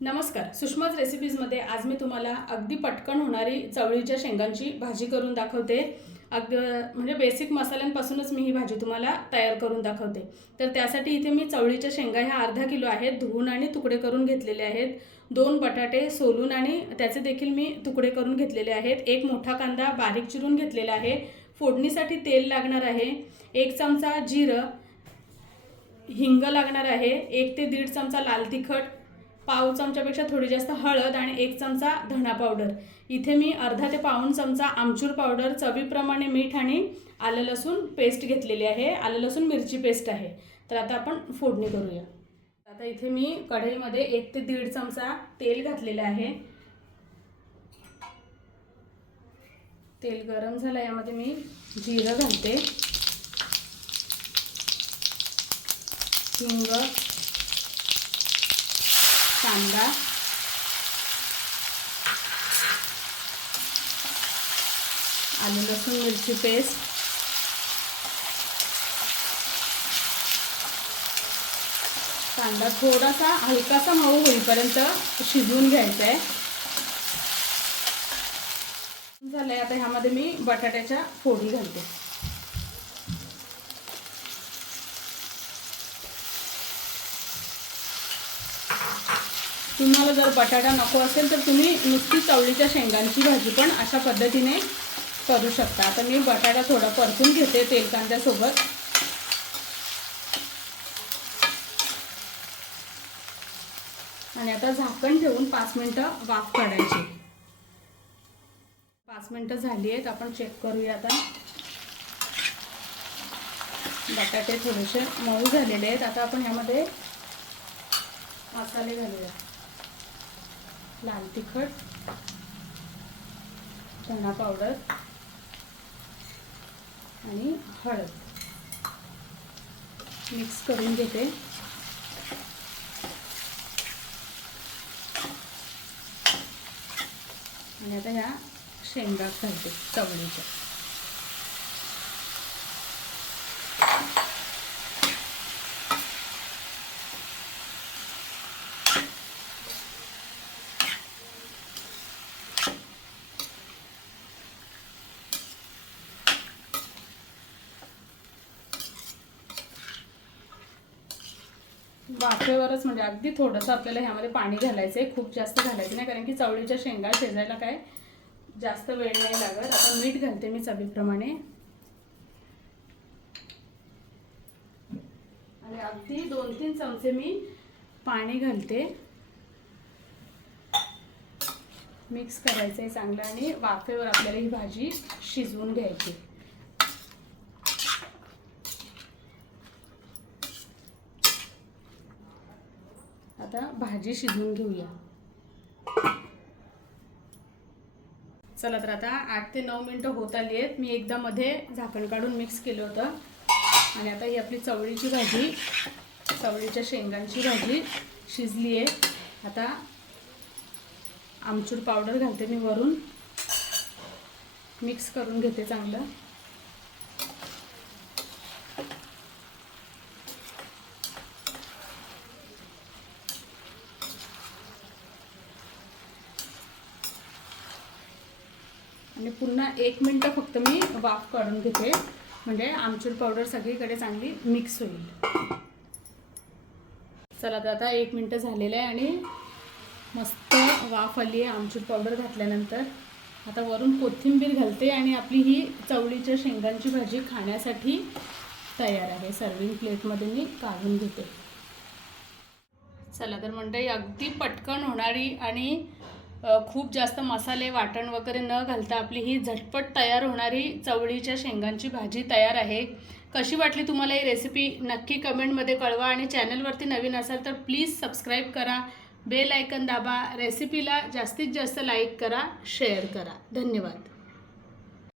नमस्कार. सुषमाज रेसिपीजमध्ये आज मी तुम्हाला अगदी पटकन होणारी चवळीच्या शेंगांची भाजी करून दाखवते. अग म्हणजे बेसिक मसाल्यांपासूनच मी ही भाजी तुम्हाला तयार करून दाखवते. तर त्यासाठी इथे मी चवळीच्या शेंगा ह्या अर्धा किलो आहेत धुवून आणि तुकडे करून घेतलेले आहेत. दोन बटाटे सोलून आणि त्याचे देखील मी तुकडे करून घेतलेले आहेत. एक मोठा कांदा बारीक चिरून घेतलेला आहे. फोडणीसाठी तेल लागणार आहे. एक चमचा जिरं हिंग लागणार आहे. एक ते दीड चमचा लाल तिखट पाव चमच्यापेक्षा थोडी जास्त हळद आणि एक चमचा धणा पावडर. इथे मी अर्धा ते पाऊण चमचा आमचूर पावडर चवीप्रमाणे मीठ आणि आलं लसूण पेस्ट घेतलेली आहे. आलं लसूण मिरची पेस्ट आहे. तर आता आपण फोडणी करूया. आता इथे मी कढईमध्ये एक ते दीड चमचा तेल घातलेलं आहे. तेल गरम झालं यामध्ये मी जिरं घालते. हिंग कांदा आलं लसूण मिरची पेस्ट कांदा थोडासा हलकासा मऊ होईपर्यंत शिजवून घ्यायचा आहे झालंय आता ह्यामध्ये मी बटाट्याच्या फोडी घालते. तुम्हाला जर बटाटा नको असेल तर तुम्ही नुसती चवळीच्या शेंगांची भाजी पण अशा पद्धतीने करू शकता. आता मी बटाटा थोडा परतून घेते तेल कांद्यासोबत आणि आता झाकण ठेवून पाच मिनटं वाफ काढायची. पाच मिनटं झाली आहेत आपण चेक करूया आता. बटाटे थोडेसे मऊ झालेले आहेत. आता आपण ह्यामध्ये मसाले घालूया. लाल तिखट धना पावडर आणि हळद. मिक्स करून घेते. आणि आता ह्या शेंगा घालते चवळीच्या. वाफेवरच म्हणजे अगदी थोडंसं आपल्याला ह्यामध्ये पाणी घालायचं आहे खूप जास्त घालायचं नाही कारण की चवळीच्या शेंगा शिजायला काय जास्त वेळ नाही लागत. आता मीठ घालते मी चवीप्रमाणे. आणि अगदी दोन तीन चमचे मी पाणी घालते. मिक्स करायचं आहे चांगलं आणि वाफेवर आपल्याला ही भाजी शिजवून घ्यायची. आता भाजी शिजवून घेऊया. चला तर आता आठ ते नऊ मिनटं होत आली आहेत. मी एकदा मध्ये झाकण काढून मिक्स केलं होतं. आणि आता ही आपली चवळीची भाजी चवळीच्या शेंगांची भाजी शिजली आहे. आता आमचूर पावडर घालते मी वरून. मिक्स करून घेते चांगलं. आणि पुन्हा एक मिनटं फक्त मी वाफ काढून घेते. म्हणजे आमचूर पावडर सगळीकडे चांगली मिक्स होईल. चला तर आता एक मिनटं झालेलं आहे आणि मस्त वाफ आली आहे आमचूर पावडर घातल्यानंतर. आता वरून कोथिंबीर घालते आणि आपली ही चवळीच्या शेंगांची भाजी खाण्यासाठी तयार आहे. सर्विंग प्लेटमध्ये मी काढून घेते. चला तर मंडळी अगदी पटकन होणारी आणि खूप जास्त मसाले वाटण वगैरे न घालता आपली ही झटपट तयार होणारी चवळीच्या शेंगांची भाजी तयार आहे. कशी वाटली तुम्हाला ही रेसिपी नक्की कमेंटमध्ये कळवा आणि चॅनलवरती नवीन असाल तर प्लीज सबस्क्राईब करा. बेल आयकन दाबा. रेसिपीला जास्तीत जास्त लाईक करा शेअर करा. धन्यवाद.